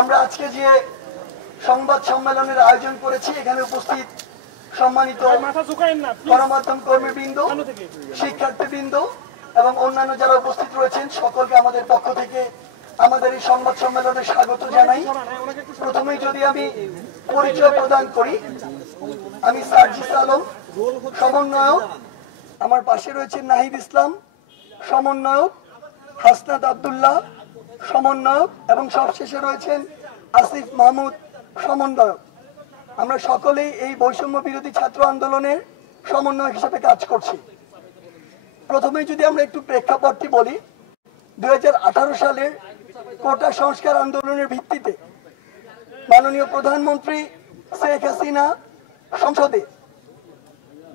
আমরা আজকে যে সংবাদ সম্মেলনের আয়োজন করেছি, এখানে উপস্থিত সম্মানিত গণমাধ্যম কর্মীবৃন্দ, শিক্ষার্থীবৃন্দ এবং অন্যান্য যারা উপস্থিত রয়েছেন, সকলকে আমাদের পক্ষ থেকে আমাদের এই সংবাদ সম্মেলনে স্বাগত জানাই। প্রথমেই যদি আমি পরিচয় প্রদান করি, আমি সার্জিস আলম, সমন্বয়ক। আমার পাশে রয়েছে নাহিদ ইসলাম, সমন্বয়ক, হাসনাত আব্দুল্লাহ, সমন্বয়ক, এবং সবশেষে রয়েছেন আসিফ মাহমুদ, সমন্বয়ক। আমরা সকলেই এই বৈষম্য বিরোধী ছাত্র আন্দোলনের সমন্বয়ক হিসেবে কাজ করছি। প্রথমে যদি আমরা একটু প্রেক্ষাপটটি বলি, 2018 সালের কোটা সংস্কার আন্দোলনের ভিত্তিতে মাননীয় প্রধানমন্ত্রী শেখ হাসিনা সংসদে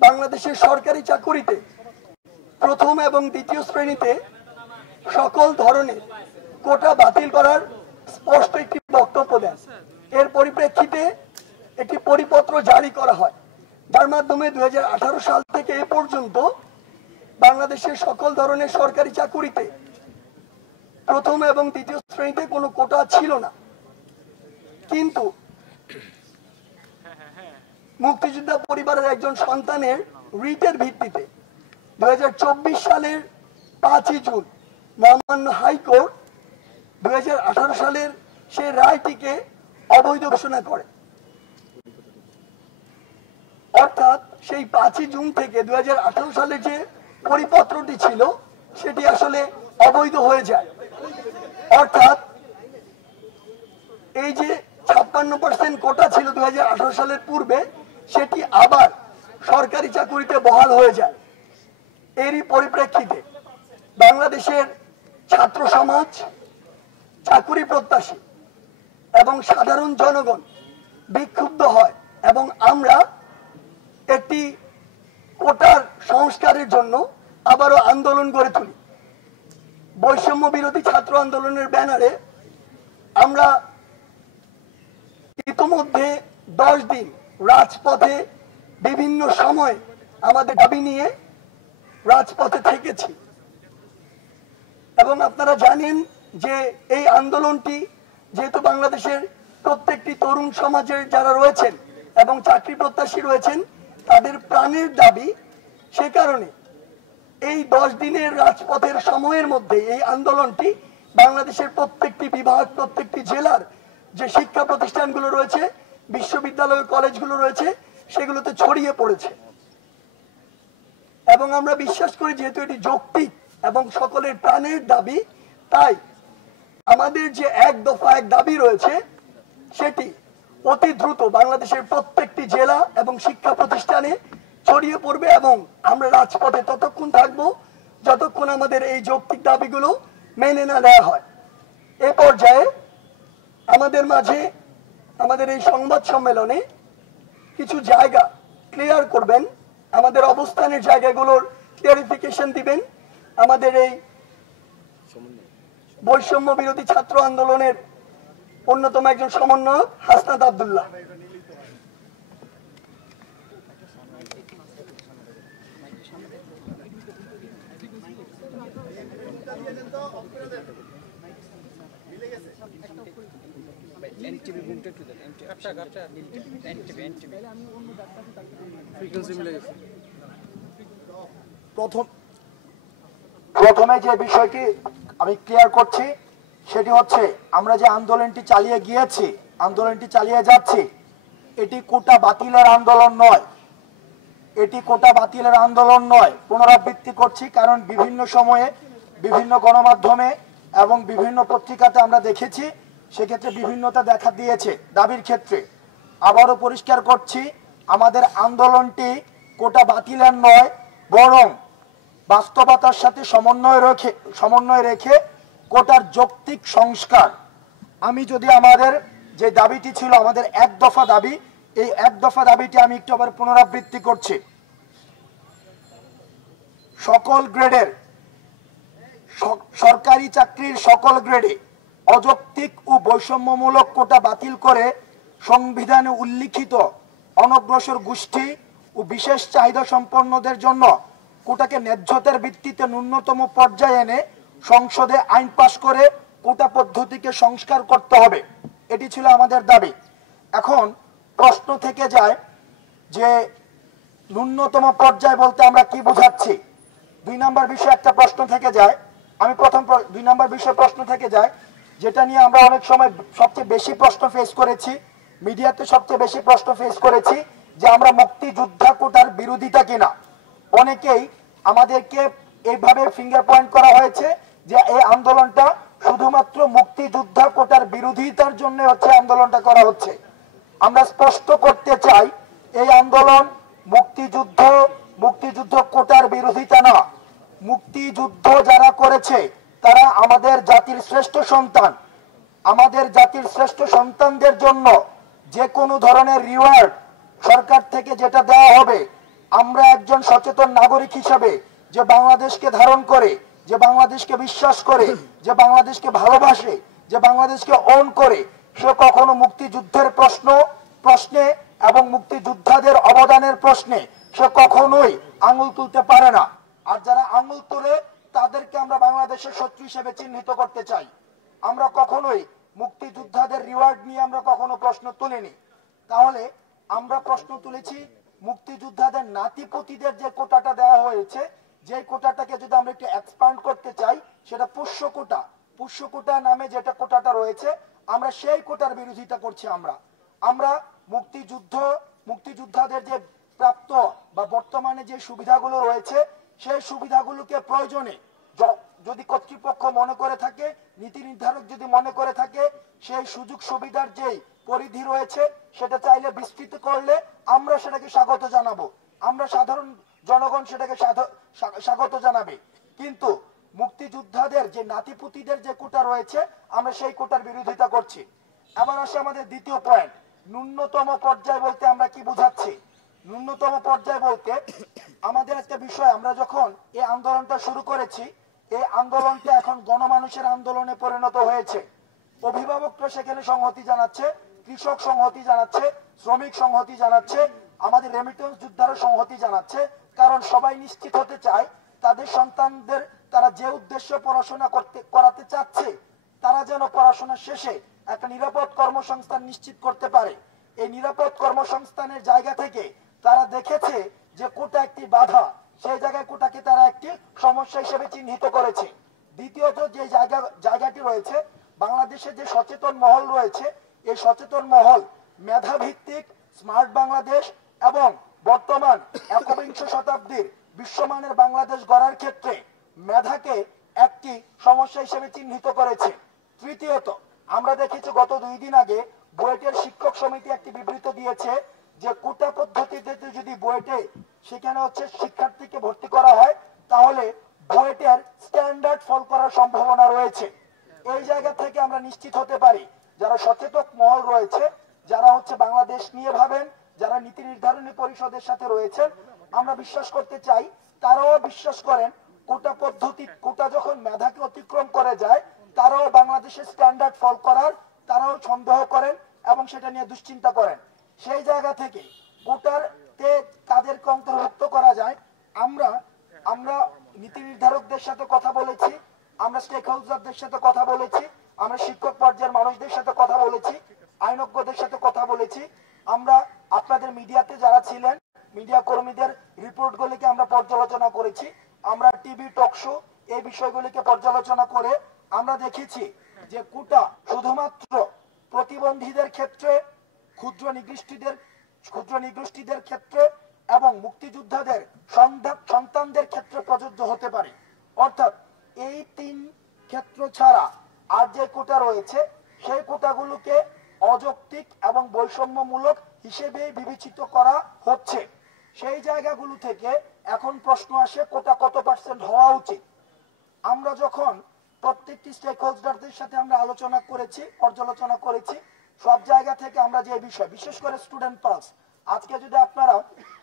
বাংলাদেশের সরকারি চাকুরিতে প্রথম এবং দ্বিতীয় শ্রেণীতে সকল ধরনের কোটা বাতিল করার স্পষ্ট একটি বক্তব্য দেন। এর পরিপ্রেক্ষিতে একটি পরিপত্র জারি করা হয়, যার মাধ্যমে 2018 সাল থেকে এ পর্যন্ত বাংলাদেশের সকল ধরনের সরকারি চাকুরিতে প্রথম এবং দ্বিতীয় শ্রেণীতে কোনো কোটা ছিল না। কিন্তু মুক্তিযোদ্ধা পরিবারের একজন সন্তানের রিটের ভিত্তিতে 2024 সালের 5 জুন মহামান্য হাইকোর্ট 2018 সালের সেই রায়টিকে অবৈধ ঘোষণা করে। অর্থাৎ সেই 5 জুন থেকে 2018 সালে যে পরিপত্রটি ছিল সেটি আসলে অবৈধ হয়ে যায়। অর্থাৎ এই যে 56% কোটা ছিল 2018 সালের পূর্বে, সেটি আবার সরকারি চাকুরিতে বহাল হয়ে যায়। এরই পরিপ্রেক্ষিতে বাংলাদেশের ছাত্র সমাজ, চাকুরি প্রত্যাশী এবং সাধারণ জনগণ বিক্ষুব্ধ হয় এবং আমরা একটি কোটার সংস্কারের জন্য আবারও আন্দোলন গড়ে তুলি। বৈষম্য বিরোধী ছাত্র আন্দোলনের ব্যানারে আমরা ইতোমধ্যে 10 দিন রাজপথে বিভিন্ন সময় আমাদের দাবি নিয়ে রাজপথে থেকেছি এবং আপনারা জানেন যে এই আন্দোলনটি যেহেতু বাংলাদেশের প্রত্যেকটি তরুণ সমাজের যারা রয়েছেন এবং চাকরি প্রত্যাশী রয়েছেন তাদের প্রাণের দাবি, সে কারণে এই 10 দিনের রাজপথের সময়ের মধ্যে এই আন্দোলনটি বাংলাদেশের প্রত্যেকটি বিভাগ, প্রত্যেকটি জেলার যে শিক্ষা প্রতিষ্ঠানগুলো রয়েছে, বিশ্ববিদ্যালয়, কলেজগুলো রয়েছে, সেগুলোতে ছড়িয়ে পড়েছে। এবং আমরা বিশ্বাস করি যেহেতু এটি যৌক্তিক এবং সকলের প্রাণের দাবি, তাই আমাদের যে এক দফা এক দাবি রয়েছে সেটি অতি দ্রুত বাংলাদেশের প্রত্যেকটি জেলা এবং শিক্ষা প্রতিষ্ঠানে ছড়িয়ে পড়বে এবং আমরা রাজপথে ততক্ষণ থাকবো যতক্ষণ আমাদের এই যৌক্তিক দাবিগুলো মেনে না নেওয়া হয়। এ পর্যায়ে আমাদের মাঝে আমাদের এই সংবাদ সম্মেলনে কিছু জায়গা ক্লিয়ার করবেন, আমাদের অবস্থানের জায়গাগুলোর ক্লিয়ারিফিকেশন দিবেন আমাদের এই বৈষম্য বিরোধী ছাত্র আন্দোলনের অন্যতম একজন সমন্বয়ক হাসনাত আব্দুল্লাহ। প্রথমে যে বিষয়টি আমি ক্লিয়ার করছি সেটি হচ্ছে, আমরা যে আন্দোলনটি চালিয়ে গিয়েছি, আন্দোলনটি চালিয়ে যাচ্ছি, এটি কোটা বাতিলের আন্দোলন নয়, এটি কোটা বাতিলের আন্দোলন নয়। পুনরাবৃত্তি করছি, কারণ বিভিন্ন সময়ে বিভিন্ন গণমাধ্যমে এবং বিভিন্ন পত্রিকাতে আমরা দেখেছি, সেক্ষেত্রে বিভিন্নতা দেখা দিয়েছে দাবির ক্ষেত্রে। আবারও পরিষ্কার করছি, আমাদের আন্দোলনটি কোটা বাতিলের নয়, বরং বাস্তবতার সাথে সমন্বয় রেখে কোটার যৌক্তিক সংস্কার। আমি যদি আমাদের যে দাবিটি ছিল, আমাদের এক দফা দাবি, এই এক দফা দাবিটি আমি একটু আবার পুনরাবৃত্তি করছি। সকল গ্রেডের সরকারি চাকরির সকল গ্রেডে অযৌক্তিক ও বৈষম্যমূলক কোটা বাতিল করে সংবিধানে উল্লিখিত অনগ্রসর গোষ্ঠী ও বিশেষ চাহিদা সম্পন্নদের জন্য কোটাকে ন্যায্যতার ভিত্তিতে ন্যূনতম পর্যায়ে এনে সংসদে আইন পাশ করে কোটা পদ্ধতিকে সংস্কার করতে হবে। এটি ছিল আমাদের দাবি। এখন প্রশ্ন থেকে যায় যে ন্যূনতম পর্যায় বলতে আমরা কি বোঝাচ্ছি। 2 নম্বর বিষয় একটা প্রশ্ন থেকে যায়, আমি প্রথম 2 নম্বর বিষয় প্রশ্ন থেকে যায় যেটা নিয়ে আমরা অনেক সময় সবচেয়ে বেশি প্রশ্ন ফেস করেছি, মিডিয়াতে সবচেয়ে বেশি প্রশ্ন ফেস করেছি যে আমরা মুক্তিযোদ্ধা কোটার বিরোধিতা কিনা। অনেকেই আমাদেরকে এইভাবে ফিঙ্গার পয়েন্ট করা হয়েছে যে এই আন্দোলনটা শুধুমাত্র মুক্তিযোদ্ধা কোটার বিরোধিতার জন্য হচ্ছে আন্দোলনটা করা হচ্ছে। আমরা স্পষ্ট করতে চাই এই আন্দোলন মুক্তিযুদ্ধ কোটার বিরোধিতা না। মুক্তিযুদ্ধ যারা করেছে তারা আমাদের জাতির শ্রেষ্ঠ সন্তান। আমাদের জাতির শ্রেষ্ঠ সন্তানদের জন্য যে কোনো ধরনের রিওয়ার্ড সরকার থেকে যেটা দেওয়া হবে, আমরা একজন সচেতন নাগরিক হিসাবে যে বাংলাদেশকে ধারণ করে, যে বাংলাদেশকে বিশ্বাস করে, যে বাংলাদেশকে ভালোবাসে, যে বাংলাদেশকে ওন করে, সে কখনো মুক্তিযুদ্ধের প্রশ্নে এবং মুক্তিযোদ্ধাদের অবদানের প্রশ্নে সে কখনোই আঙুল তুলতে পারে না। আর যারা আঙুল তুলে তাদেরকে আমরা বাংলাদেশের শত্রু হিসেবে চিহ্নিত করতে চাই। আমরা কখনোই মুক্তিযোদ্ধাদের রিওয়ার্ড নিয়ে আমরা কখনো প্রশ্ন তুলিনি। তাহলে আমরা প্রশ্ন তুলেছি মুক্তিযোদ্ধাদের নাতিপুতিদের যে কোটাটা দেওয়া হয়েছে, যে কোটাটাকে যদি আমরা একটু এক্সপান্ড করতে চাই, সেটা পুষ্য কোটা নামে যেটা কোটাটা রয়েছে, আমরা সেই কোটার বিরোধিতা করছি। আমরা মুক্তিযোদ্ধাদের যে প্রাপ্ত বা বর্তমানে যে সুবিধাগুলো রয়েছে, সেই সুবিধাগুলোকে প্রয়োজনে যদি কর্তৃপক্ষ মনে করে থাকে, নীতি নির্ধারক যদি মনে করে থাকে, সেই সুযোগ সুবিধার যে পরিধি রয়েছে সেটা চাইলে বিস্তৃত করলে আমরা সেটাকে স্বাগত জানাবো, আমরা সাধারণ জনগণ সেটাকে স্বাগত জানাবে। কিন্তু মুক্তিযোদ্ধাদের যে নাতিপুতিদের যে কোটা রয়েছে, আমরা সেই কোটার বিরোধিতা করছি। এবার আসে আমাদের দ্বিতীয় পয়েন্ট, ন্যূনতম পর্যায় বলতে আমরা কি বোঝাচ্ছি। ন্যূনতম পর্যায় বলতে আমাদের একটা বিষয়, আমরা যখন এই আন্দোলনটা শুরু করেছি, এই আন্দোলনটা এখন গণমানুষের আন্দোলনে পরিণত হয়েছে। অভিভাবকরা সেখানে সংহতি জানাচ্ছে, কৃষক সংহতি জানাচ্ছে, শ্রমিক সংহতি জানাচ্ছে, আমাদের রেমিটেন্স যোদ্ধারা সংহতি জানাচ্ছে। কারণ সবাই নিশ্চিত হতে চায় তাদের সন্তানদের তারা যে উদ্দেশ্যে পড়াশোনা করাতে চাচ্ছে, তারা যেন পড়াশোনা শেষে একটা নিরাপদ কর্মসংস্থান নিশ্চিত করতে পারে। এই নিরাপদ কর্মসংস্থানের জায়গা থেকে তারা দেখেছে যে কোটা একটি বাধা, সেই জায়গায় কোটাকে তারা একটি সমস্যা হিসেবে চিহ্নিত করেছে। দ্বিতীয়ত যে জায়গাটি রয়েছে, বাংলাদেশের যে সচেতন মহল রয়েছে, এই সচেতন মহল মেধাভিত্তিক স্মার্ট বাংলাদেশ এবং বর্তমান একবিংশ শতাব্দীর বিশ্বমানের বাংলাদেশ গড়ার ক্ষেত্রে মেধাকে একটি সমস্যা হিসেবে চিহ্নিত করেছে। তৃতীয়ত আমরা দেখেছি গত 2 দিন আগে বুয়েটের শিক্ষক সমিতি একটি বিবৃতি দিয়েছে যে কোটা পদ্ধতিতে যদি বুয়েটে সেখানে হচ্ছে শিক্ষার্থীকে ভর্তি করা হয়, তাহলে বুয়েটের স্ট্যান্ডার্ড ফল করার সম্ভাবনা রয়েছে। এই জায়গা থেকে আমরা নিশ্চিত হতে পারি যারা সচেতন মহল রয়েছে, যারা হচ্ছে বাংলাদেশ নিয়ে ভাবেন, যারা নীতি নির্ধারণী পরিষদের সাথে রয়েছেন, আমরা বিশ্বাস করতে চাই তারাও বিশ্বাস করেন কোটা যখন মেধাকে অতিক্রম করে যায়, তারাও বাংলাদেশের স্ট্যান্ডার্ড ফল করার তারাও সন্দেহ করেন এবং সেটা নিয়ে দুশ্চিন্তা করেন। সেই জায়গা থেকে কোটারতে কাদেরকে অন্তর্ভুক্ত করা যায়, আমরা নীতি নির্ধারকদের সাথে কথা বলেছি, আমরা স্টেক হোল্ডারদের সাথে কথা বলেছি, আমরা শিক্ষক পর্যায়ের মানুষদের সাথে কথা বলেছি, আইনজ্ঞদের সাথে কথা বলেছি। আমরা আপনাদের মিডিয়াতে যারা ছিলেন, মিডিয়া কর্মীদের রিপোর্টগুলিকে আমরা পর্যালোচনা করেছি, আমরা টিভি টক শো এই বিষয়গুলিকে পর্যালোচনা করে আমরা দেখেছি যে কোটা শুধুমাত্র প্রতিবন্ধীদের ক্ষেত্রে, ক্ষুদ্র নিগোষ্ঠীদের ক্ষেত্রে এবং মুক্তিযোদ্ধাদের সন্তানদের ক্ষেত্রে প্রযোজ্য হতে পারে। অর্থাৎ এই 3 ক্ষেত্র ছাড়া আর যে কোটা রয়েছে, সেই কোটাগুলোকে অযৌক্তিক এবং বৈষম্যমূলক হিসেবে বিবেচিত করা হচ্ছে। সেই জায়গাগুলো থেকে এখন প্রশ্ন আসে কোটা কত % হওয়া উচিত। আমরা যখন প্রত্যেকটি স্টেক হোল্ডারদের সাথে আমরা আলোচনা করেছি, পর্যালোচনা করেছি, সব জায়গা থেকে আমরা যে বিষয়, বিশেষ করে স্টুডেন্ট পালস, আজকে যদি আপনারা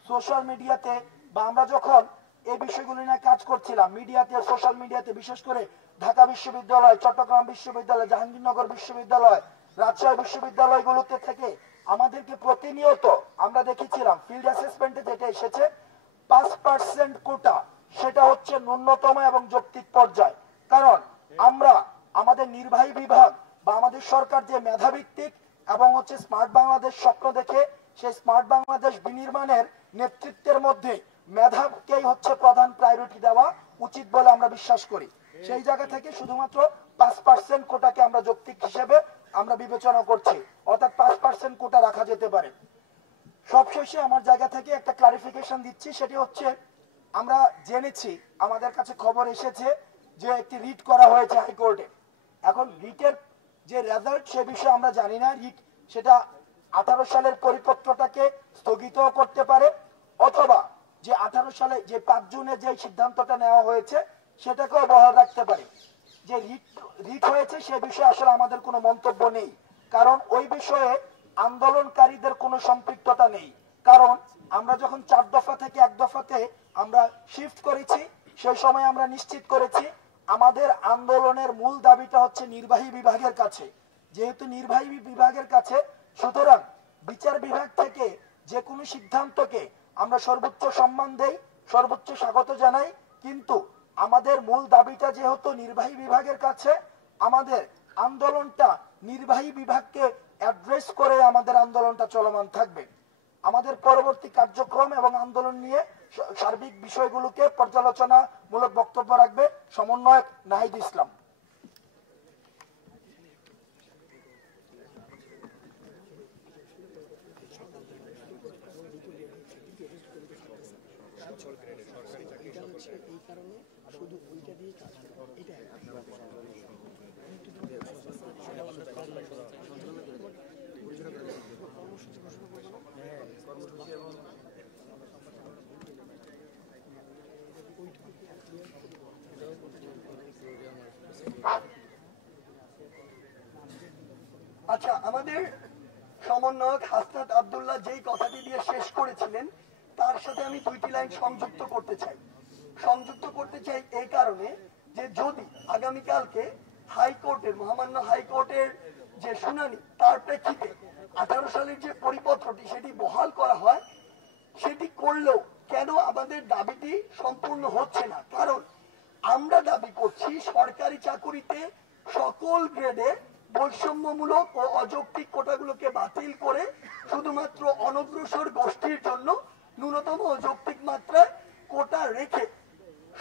সোশ্যাল মিডিয়াতে বা আমরা যখন এই বিষয়গুলো নিয়ে কাজ করছিলাম মিডিয়াতে, সোশ্যাল মিডিয়াতে, বিশেষ করে ঢাকা বিশ্ববিদ্যালয়, চট্টগ্রাম বিশ্ববিদ্যালয়, জাহাঙ্গীরনগর বিশ্ববিদ্যালয়, রাজশাহী বিশ্ববিদ্যালয়গুলোতে থেকে আমাদেরকে প্রতিনিয়ত আমরা দেখেছিলাম ফিল্ড অ্যাসেসমেন্টে যেটা এসেছে 5% কোটা, সেটা হচ্ছে ন্যূনতম এবং যৌক্তিক পর্যায়। কারণ আমরা আমাদের নির্বাহী বিভাগ বা আমাদের সরকার যে মেধাভিত্তিক এবং হচ্ছে স্মার্ট বাংলাদেশ স্বপ্ন দেখে সেই স্মার্ট বাংলাদেশ বিনির্মাণের নেতৃত্বের মধ্যে মেধাকেই হচ্ছে প্রধান প্রায়োরিটি দেওয়া উচিত বলে আমরা বিশ্বাস করি। সেই জায়গা থেকে শুধুমাত্র 5% কোটাকে আমরা যৌক্তিক হিসেবে আমরা বিবেচনা করছি, অর্থাৎ 5% কোটা রাখা যেতে পারে। সবশেষে আমার জায়গা থেকে একটা ক্লারিফিকেশন দিচ্ছি, সেটি হচ্ছে আমরা জেনেছি, আমাদের কাছে খবর এসেছে যে একটি রিট করা হয়েছে হাইকোর্টে। এখন রিটের যে রেজাল্ট সে বিষয়ে আমরা জানি না। রিট সেটা 18 সালের পরিপত্রটাকে স্থগিত করতে পারে, অথবা যে 18 সালে যে 5 জুনে যে সিদ্ধান্তটা নেওয়া হয়েছে সেটাকেও বহাল রাখতে পারে। যে রিট হয়েছে সে বিষয়ে আসলে আমাদের কোনো মন্তব্য নেই, কারণ ওই বিষয়ে আন্দোলনকারীদের কোনো সম্পৃক্ততা নেই। কারণ আমরা যখন 4 দফা থেকে 1 দফাতে আমরা শিফট করেছি সেই সময় আমরা নিশ্চিত করেছি আমাদের আন্দোলনের মূল দাবিটা হচ্ছে নির্বাহী বিভাগের কাছে। যেহেতু নির্বাহী বিভাগের কাছে, সুতরাং বিচার বিভাগ থেকে যে কোনো সিদ্ধান্তকে আমরা সর্বোচ্চ সম্মান দেই, সর্বোচ্চ স্বাগত জানাই, কিন্তু আমাদের মূল দাবিটা যেহেতু নির্বাহী বিভাগের কাছে, আমাদের আন্দোলনটা নির্বাহী বিভাগকে অ্যাড্রেস করে আমাদের আন্দোলনটা চলমান থাকবে। আমাদের পরবর্তী কার্যক্রম এবং আন্দোলন নিয়ে সার্বিক বিষয়গুলোকে পর্যালোচনামূলক বক্তব্য রাখবে সমন্বয়ক নাহিদ ইসলাম। আচ্ছা, আমাদের সমন্বয়ক হাসনাত আব্দুল্লাহ যেই কথাটি দিয়ে শেষ করেছিলেন তার সাথে আমি 2টি লাইন সংযুক্ত করতে চাই। এই কারণে যে যদি আগামীকালকে হাইকোর্টের, মহামান্য হাইকোর্টের যে শুনানি তার প্রেক্ষিতে 18 সালের যে পরিপত্রটি সেটি বহাল করা হয়, সেটি করলেও কেন আমাদের দাবিটি সম্পূর্ণ হচ্ছে না? কারণ আমরা দাবি করছি সরকারি চাকুরিতে সকল গ্রেডে বৈষম্যমূলক ও অযৌক্তিক কোটাগুলোকে বাতিল করে শুধুমাত্র অনগ্রসর গোষ্ঠীর জন্য ন্যূনতম যৌক্তিক মাত্রায় কোটা রেখে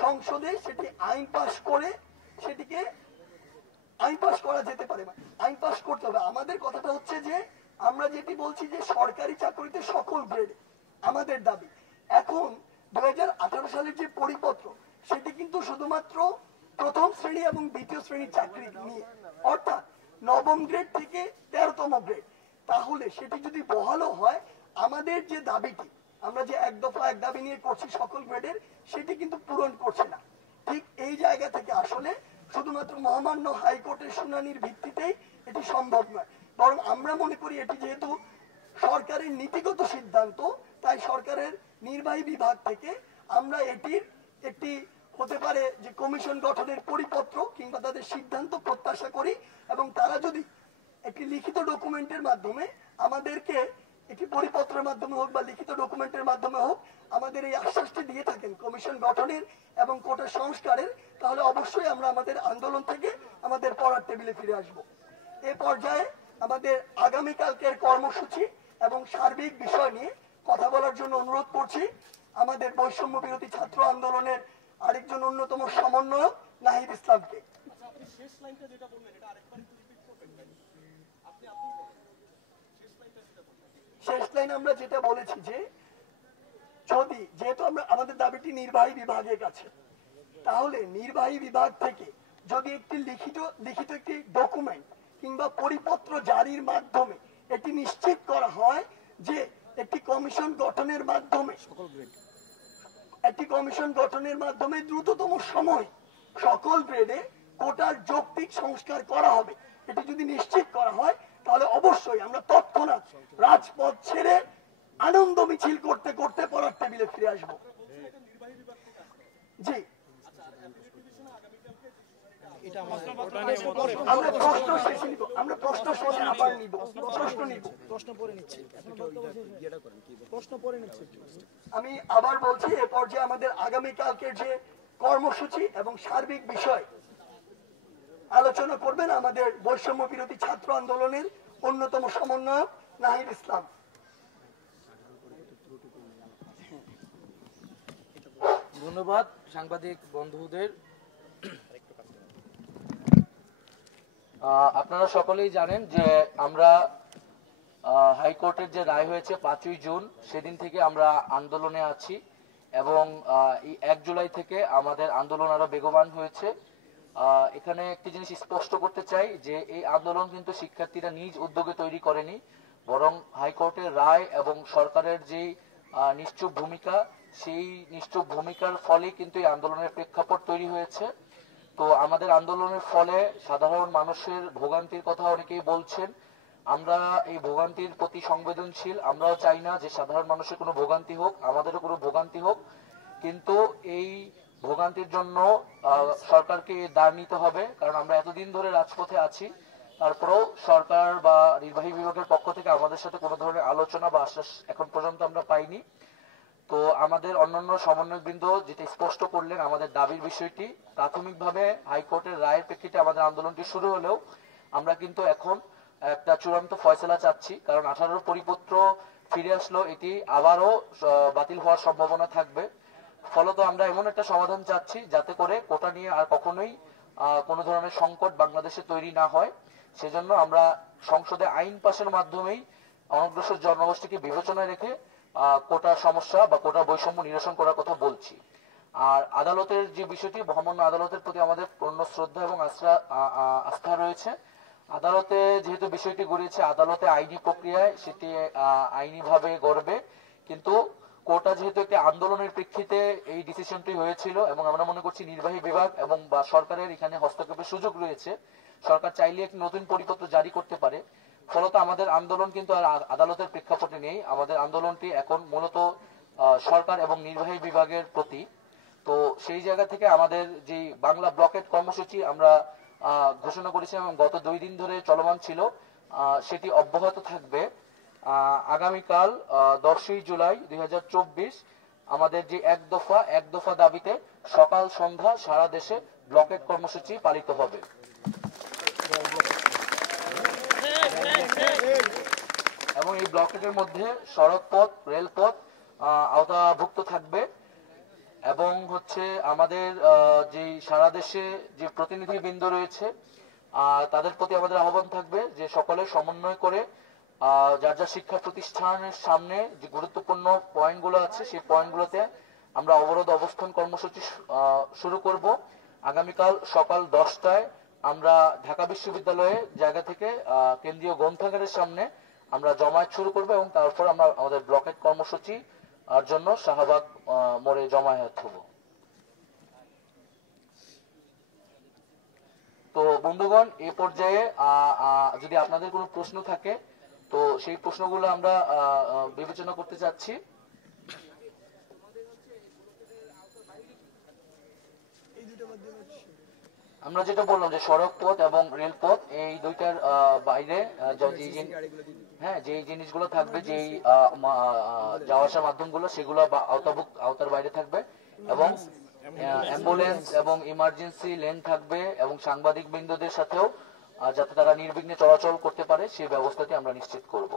সংসদে সেটি আইন পাশ করে সেটিকে আইন পাশ করা যেতে পারে। আইন পাশ করতে হবে। আমাদের কথাটা হচ্ছে যে আমরা যেটি বলছি যে সরকারি চাকরিতে সকল গ্রেড আমাদের দাবি। এখন 2018 সালের যে পরিপত্র সেটি কিন্তু শুধুমাত্র প্রথম শ্রেণী এবং দ্বিতীয় শ্রেণীর চাকরি নিয়ে, অর্থাৎ নবম গ্রেড থেকে 13তম গ্রেড। তাহলে সেটি যদি বহালও হয়, আমাদের যে দাবিটি, আমরা যে 1 দফা 1 দাবি নিয়ে করছি সকল গ্রেডের, সেটি কিন্তু পূরণ করছে না। ঠিক এই জায়গা থেকে আসলে শুধুমাত্র মহামান্য হাইকোর্টের শুনানির ভিত্তিতেই এটি সম্ভব নয়, বরং আমরা মনে করি এটি যেহেতু সরকারের নীতিগত সিদ্ধান্ত, তাই সরকারের নির্বাহী বিভাগ থেকে আমরা এটির একটি হতে পারে যে কমিশন গঠনের পরিপত্র কিংবা তাদের সিদ্ধান্ত প্রত্যাশা করি, এবং তারা যদি একটি লিখিত ডকুমেন্টের মাধ্যমে আমাদেরকে একটি পরিপত্রের মাধ্যমে হোক বা লিখিত ডকুমেন্টের মাধ্যমে হোক আমাদের এই আশ্বাসটি দিয়ে থাকেন কমিশন গঠনের এবং কোটা সংস্কারের, তাহলে অবশ্যই আমরা আমাদের আন্দোলন থেকে আমাদের পড়ার টেবিলে ফিরে আসব। এ পর্যায়ে আমাদের আগামীকালকের কর্মসূচি এবং সার্বিক বিষয় নিয়ে কথা বলার জন্য অনুরোধ করছি আমাদের বৈষম্য বিরোধী ছাত্র আন্দোলনের আরেকজন অন্যতম সমন্বয়ক নাহিদ ইসলামকে। শেষ লাইন আমরা যেটা বলেছি যে যেহেতু আমরা আমাদের দাবিটি নির্বাহী বিভাগের কাছে, তাহলে নির্বাহী বিভাগ থেকে যদি একটি লিখিত একটি ডকুমেন্ট কিংবা পরিপত্র জারির মাধ্যমে এটি নিশ্চিত করা হয় যে একটি কমিশন গঠনের মাধ্যমে দ্রুততম সময় সকল গ্রেডে কোটার যৌক্তিক সংস্কার করা হবে, এটি যদি নিশ্চিত করা হয়, তাহলে অবশ্যই আমরা তৎক্ষণাৎ রাজপথ ছেড়ে আনন্দ মিছিল করতে করতে পড়ার টেবিলে ফিরে আসব। জি, আমরা প্রশ্ন শেষে আবার নিব, আমি আবার বলছি এ পর্যায়ে আমাদের আগামীকালকের যে কর্মসূচি এবং সার্বিক বিষয় আলোচনা করবেন আমাদের বৈষম্য বিরোধী ছাত্র আন্দোলনের অন্যতম সমন্বয়ক নাহিদ ইসলাম। ধন্যবাদ সাংবাদিক বন্ধুদের। আপনারা সকলেই জানেন যে আমরা হাইকোর্টের যে রায় হয়েছে 5ই জুন, সেদিন থেকে আমরা আন্দোলনে আছি এবং এই 1 জুলাই থেকে আমাদের আন্দোলন আরো বেগবান হয়েছে। এখানে একটি জিনিস স্পষ্ট করতে চাই যে এই আন্দোলন কিন্তু শিক্ষার্থীরা নিজ উদ্যোগে তৈরি করেনি, বরং হাইকোর্টের রায় এবং সরকারের যে নিশ্চুপ ভূমিকা, সেই নিশ্চুপ ভূমিকার ফলে কিন্তু এই আন্দোলনের প্রেক্ষাপট তৈরি হয়েছে। তো আমাদের আন্দোলনের ফলে সাধারণ মানুষের ভোগান্তির কথা অনেকেই বলছেন। আমরা এই ভোগান্তির প্রতি সংবেদনশীল, আমরাও চাই না যে সাধারণ মানুষের কোনো ভোগান্তি হোক, আমাদেরও কোনো ভোগান্তি হোক, কিন্তু এই ভোগান্তির জন্য সরকারকে দায় নিতে হবে, কারণ আমরা এতদিন ধরে রাজপথে আছি, তারপরেও সরকার বা নির্বাহী বিভাগের পক্ষ থেকে আমাদের সাথে কোনো ধরনের আলোচনা বা আশ্বাস এখন পর্যন্ত আমরা পাইনি। তো আমাদের অন্যান্য সমন্বয়কবৃন্দ যেটা স্পষ্ট করলেন আমাদের দাবির বিষয়টি, প্রাথমিকভাবে হাইকোর্টের রায়ের প্রেক্ষিতে আমাদের আন্দোলনটি শুরু হলেও আমরা কিন্তু এখন একটা চূড়ান্ত ফয়সালা চাচ্ছি, কারণ 18 পরিপত্র ফিরে আসলো, এটি আবারও বাতিল হওয়ার সম্ভাবনা থাকবে। ফলত আমরা এমন একটা সমাধান চাচ্ছি যাতে করে কোটা নিয়ে আর কখনোই কোনো ধরনের সংকট বাংলাদেশে তৈরি না হয়। সেজন্য আমরা সংসদে আইন পাশের মাধ্যমেই অনগ্রসর জনগোষ্ঠীকে বিবেচনায় রেখে কোটার সমস্যা বা কোটার বৈষম্য নিরসন করার কথা বলছি। আর আদালতের যে বিষয়টি, মহামান্য আদালতের প্রতি আমাদের পূর্ণ শ্রদ্ধা এবং আস্থা রয়েছে। আদালতে যেহেতু বিষয়টি গড়িয়েছে, আদালতে আইনি প্রক্রিয়ায় সেটি আইনিভাবে গড়বে, কিন্তু কোটা যেহেতু একটি আন্দোলনের প্রেক্ষিতে এই ডিসিশনটি হয়েছিল এবং আমরা মনে করছি নির্বাহী বিভাগ এবং বা সরকারের এখানে হস্তক্ষেপের সুযোগ রয়েছে। সরকার চাইলে একটি নতুন পরিপত্র জারি করতে পারে। ফলত আমাদের আন্দোলন কিন্তু আর আদালতের প্রেক্ষাপটে নেই, আমাদের আন্দোলনটি এখন মূলত সরকার এবং নির্বাহী বিভাগের প্রতি। তো সেই জায়গা থেকে আমাদের যে বাংলা ব্লকেট কর্মসূচি আমরা ঘোষণা করেছিলাম এবং গত 2 দিন ধরে চলমান ছিল, সেটি অব্যাহত থাকবে। আগামীকাল 10ই জুলাই 2024 আমাদের যে এক দফা দাবিতে সকাল সন্ধ্যা সারা দেশে ব্লকেট কর্মসূচি পালিত হবে এবং এই ব্লকেটের মধ্যে সড়কপথ, রেলপথ আওতাভুক্ত থাকবে এবং আমাদের যে সারা দেশে যে প্রতিনিধিবৃন্দ রয়েছে তাদের প্রতি আমাদের আহ্বান থাকবে যে সকলে সমন্বয় করে যার যার শিক্ষা প্রতিষ্ঠানের সামনে যে গুরুত্বপূর্ণ পয়েন্টগুলো আছে সেই পয়েন্টগুলোতে আমরা অবরোধ অবস্থান কর্মসূচি শুরু করব। আগামীকাল সকাল 10টায় আমরা ঢাকা বিশ্ববিদ্যালয়ের জায়গা থেকে কেন্দ্রীয় গ্রন্থাগারের সামনে আমরা জমায়েত শুরু করব এবং তারপর আমরা আমাদের ব্লকেট কর্মসূচি আর জন্য শাহবাগ মোড়ে জমায়েত হব। তো বন্ধুগণ, এই পর্যায়ে যদি আপনাদের কোনো প্রশ্ন থাকে তো সেই প্রশ্নগুলো আমরা বিবেচনা করতে চাচ্ছি। আমরা যেটা বললাম যে সড়ক পথ এবং রেলপথ এই দুইটার বাইরে যে জিনিসগুলো থাকবে, যেই যাওয়া আসার মাধ্যমগুলো সেগুলো আওতার বাইরে থাকবে এবং অ্যাম্বুলেন্স এবং ইমার্জেন্সি লেন থাকবে এবং সাংবাদিক বৃন্দদের সাথেও যাতে তারা নির্বিঘ্নে চলাচল করতে পারে সেই ব্যবস্থাটি আমরা নিশ্চিত করব।